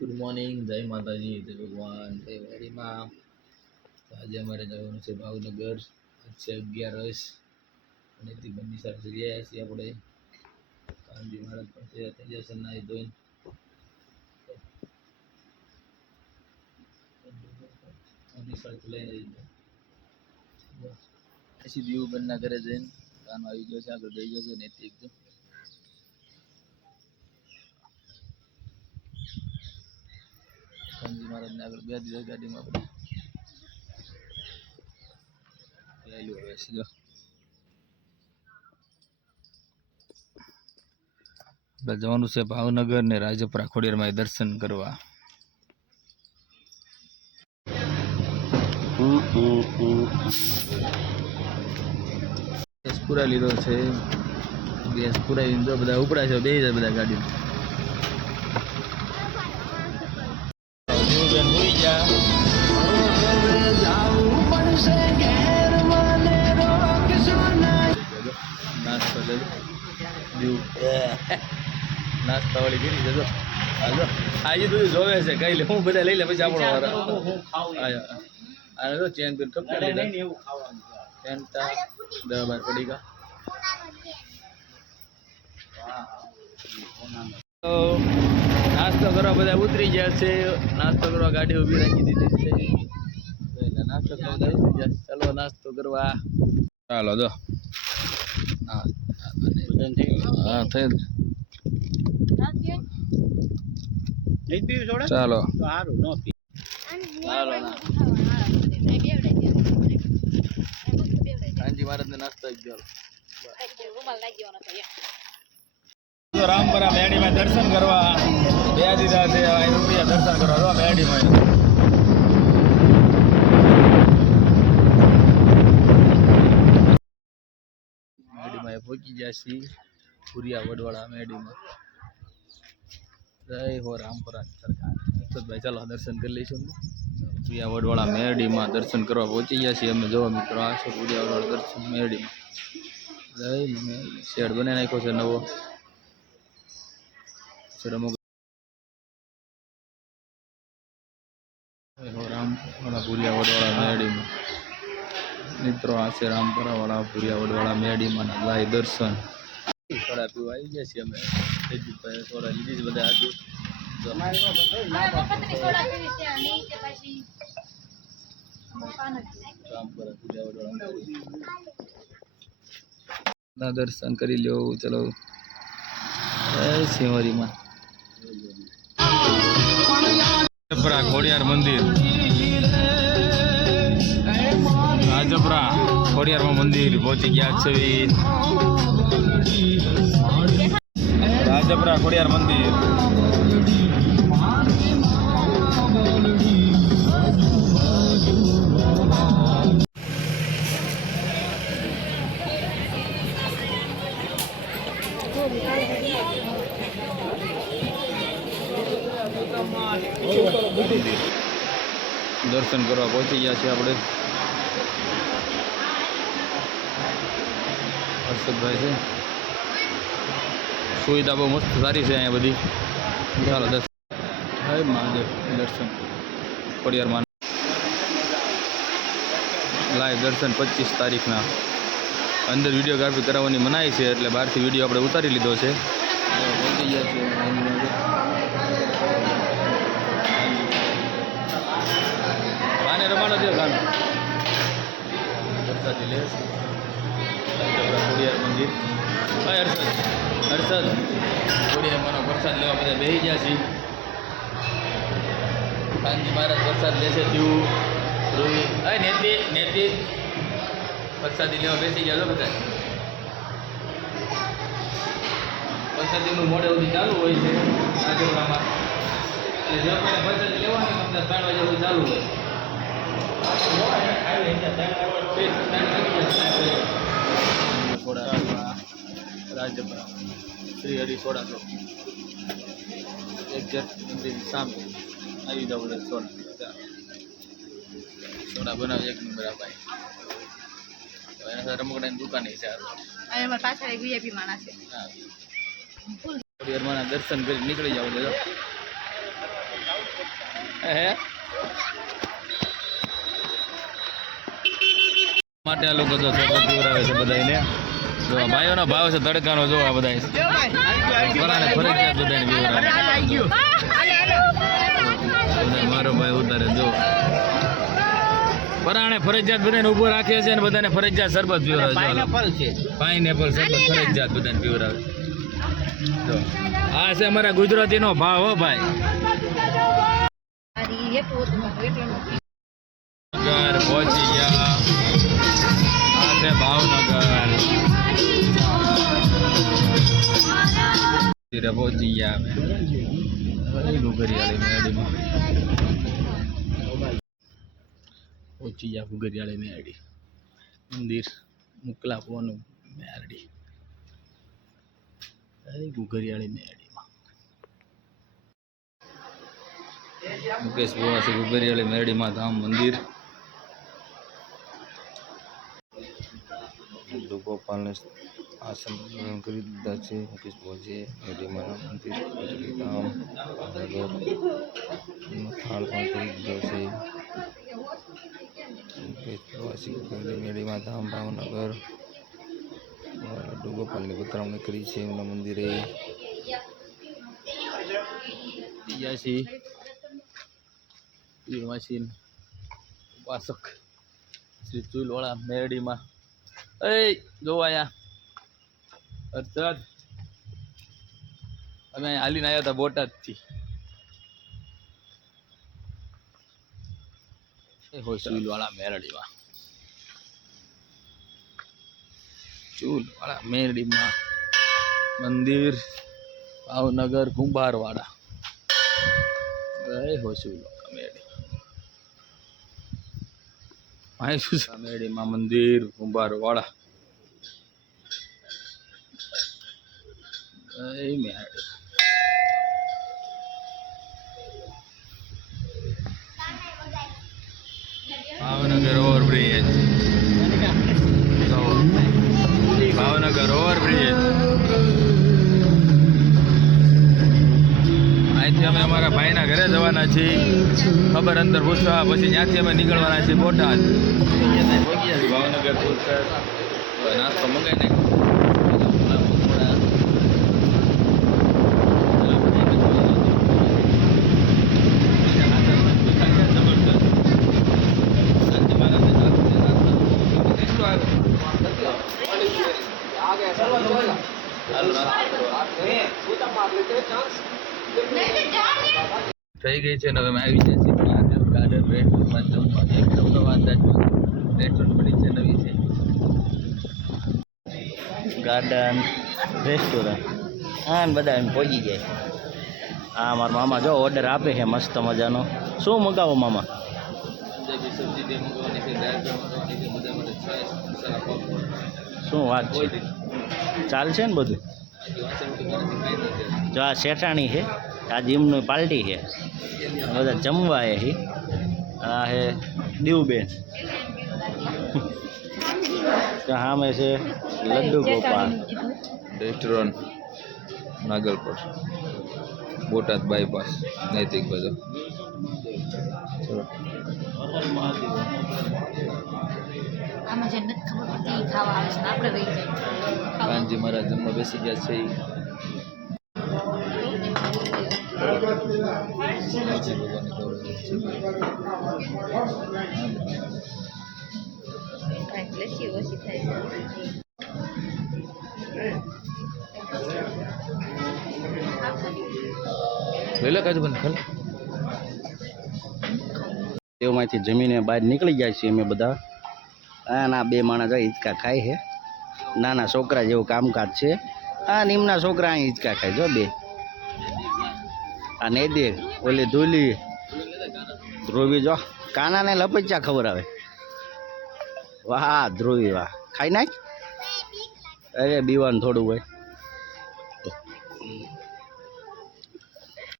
Good morning, જય માતાજી, જય ભગવાન, જય વાડીમાં. આજે અમારે જવાનું છે ભાવનગર. છે 11 અને બંને સાથે ગયા છીએ આપણે. કાનજી મહારાજ પણ છે, તેજસન નાઈ ધોઈને લઈને પછી દીવ બંને ઘરે જઈને કાનો આવી ગયો છે, આગળ જઈ ગયો છે ને એકદમ કાનજી મહારાજ ને આગળ બે દિવસ ગાડીમાં આપણે હવે સીધો આપણે જવાનું છે ભાવનગર ને રાજપરા ખોડિયારમાં દર્શન કરવા. ગેસ પૂરા લીધો છે, ગેસ પુરાવીને જો બધા ઉપડા છે, બે જાય બધા ગાડીમાં. નાસ્તો લઈ નાસ્તા વાળી ગીરી જજો. હાલો આજે બધું જોવે છે, કઈ લે હું બધા લઈ લે પછી આપણો આ જો ચેન પેન કપડા લીધા, 10-12 પડી ગયા. તો નાસ્તો કરવા બધા ઉતરી ગયા છે, નાસ્તો કરવા ગાડી ઊભી રાખી દીધી છે. નાસ્તો કરવા બધા ઉતરી ગયા. ચાલો નાસ્તો કરવા. ચાલો જો હા થઈ ચાલો કાનજી મહારાજ ને નાસ્તો રામપરા મેડીમાં દર્શન કરવા બે દીધા છે. રૂપિયા દર્શન કરવા મેડીમાં પહોંચી ગયા છીએ પુરિયા વડવાળા મેડીમાં. જય હો રામપરા સરકાર. ભાઈ ચાલો દર્શન કરી લઈશું. પુરિયા વડવાળા મેરડીમાં દર્શન કરવા પહોંચી ગયા છીએ અમે. જોવા મિત્રો આ છે પુરિયા વડવાળા દર્શન મેરડીમાં. જય શેડ બને નાખ્યો છે નવો. રામપરા પુરિયા વડવાળા મેરડીમાં મિત્રો આ છે રામપરા વાળા પુરિયા વડવાળા મેરડીમાં લાય દર્શન. સોડા પીવા આવી ગયા છીએ અમે. સોડા લીધી છે બધા આજુ દર્શન કરી લ્યો. ચલો સિંહરીમાં ખોડિયાર મંદિર, રાજપરા ખોડિયારમાં મંદિર પહોંચી ગયા છે. રાજપરા ખોડિયાર મંદિર. દર્શન કરવા પહોંચી ગયા છીએ આપણે. હર્ષદભાઈ છે. સુવિધા બહુ મસ્ત સારી છે અહીંયા બધી. ચાલો દર્શન. હે મહાદેવ દર્શન ખોડિયારમાં લાઈવ દર્શન 25 તારીખના. અંદર વિડીયોગ્રાફી કરાવવાની મનાઈ છે એટલે બહારથી વિડીયો આપણે ઉતારી લીધો છે. પહોંચી ગયા છે. ગાને રમાડો દો ગાનો. વરસાદી લે ખોડિયાર મંદિર. હા હર્ષદ ખોડિયારમાંનો પ્રસાદ લેવા બધા બેસી ગયા છીએ. કાનજી મહારાજ પ્રસાદ લેશે તેવું રોહિત નેતી પ્રસાદી લેવા બેસી ગયા બધા. પ્રસાદીનું મોડે સુધી ચાલુ હોય છે રાજપરામાં. એટલે જે આપણે પ્રસાદી લેવાની 3 વાગ્યા સુધી ચાલુ હોય. Rajpara Shri Hari soda shop exact મંદિર સામે આવી જાવ. સોડા બનાવે 1 નંબર ભાઈ. એના સાથે રમકડાની દુકાન છે. પાછળ એક વીઆઈપી માણસ છે. ખોડિયારમાં દર્શન કરી નીકળી જાવ. હે માટે આ લોકો તો શરબત પીવડાવે છે બધાને. જો ભાઈઓનો ભાવ છે તડકાનો. જો આ બધા પરાણે ફરજિયાત બધાને પીવડાવે. મારો ભાઈ ઉતારે જો પરાણે ફરજિયાત બધાને ઊભો રાખે છે અને બધાને ફરજિયાત શરબત પીવડાવે. પાઇનેપલ શરબત ફરજિયાત બધાને પીવડાવે. જો આ છે અમારા ગુજરાતીનો ભાવ હો ભાઈ. ભાવનગર પહોંચી ગયા. આ છે ભાવનગર પહોંચી ગયા અમે ઘુઘરિયાળી મેડીમાં. પહોંચી ગયા ઘુઘરિયાળી મેડી મંદિર મુકલા પોનું મેરડી ઘુઘરિયાળી મેડીમાં. મુકેશ ભુવાસી ઘુઘરિયાળી મેરડીમાં ધામ મંદિર. ગોપાલને આસન કરી દીધા છે. મુકેશ ભુવાજીએ મેરડીમાં મંદિર ધામ ભાવનગર થાળ પણ કરી દીધો છે. મુકેશ ભુવાસી મેરડીમાં ધામ ભાવનગર લડ્ડુ ગોપાલની પધરામણી કરી છે એમના મંદિરે. ઉપાસક શ્રી ચૂલવાળા મેરડીમાં. જોવા અર્થાત અમે હાલીને આવ્યા હતા બોટાદથી. ચૂલવાળા મેરડીમાં. ચૂલવાળા મેરડીમાં મંદિર ભાવનગર કુંભારવાડા. ગઈ હો ચૂલવાળા મેરડી. મેરડીમાં મંદિર કુંભારવાડા. મેરડી ભાવનગર ઓવરબ્રિજ. ભાવનગર ઓવરબ્રિજ. અહીંથી અમે અમારા ભાઈના ઘરે જવાના છીએ. ખબર અંદર પૂછવા પછી ત્યાંથી અમે નીકળવાના છીએ બોટાદ. ભાવનગર પૂછતા નાસ્તો મંગાવી નાખ્યો. થઈ ગઈ છે ને હવે અમે આવી જાય છે ગાર્ડન રેસ્ટોરન્ટમાં જમવા. એકદમ નવા અંદાજમાં રેસ્ટોરન્ટ બની છે, નવી છે ગાર્ડન રેસ્ટોરન્ટ. હા ને બધા એમ પહોંચી જાય. હા મારા મામા જો ઓર્ડર આપે છે મસ્ત મજાનો. શું મગાવો મામા? પંજાબી સબ્જી બે મંગાવવાની છે, દાળ બે મંગાવવાની છે, બધા માટે છાશ મસાલા પાપડ. શું વાત છે, ચાલશે ને બધું? જો આ શેઠાણી છે, આ જીમની પાર્ટી છે, બધા જમવા એ છે. આ છે દીવબેન. સામે છે લડ્ડુ ગોપાલ રેસ્ટોરન્ટ નાગલપુર બોટાદ બાયપાસ નૈતિક બજાર. કાનજી મહારાજ જમવા બેસી ગયા છે. તેમાંથી જમીને બહાર નીકળી જાય છે અમે બધા. આના બે માણસ હિંચકા ખાય છે. નાના છોકરા જેવું કામકાજ છે. આ નિમના છોકરા અહીં હિંચકા ખાય જો બે. આ નૈદે ઓલી ધૂલી ધ્રુવી જો કાનાને લપચ્યા ખબર આવે. વાહ ધ્રુવી વાહ, ખાઈ નાખ. અરે બીવાનું થોડું હોય.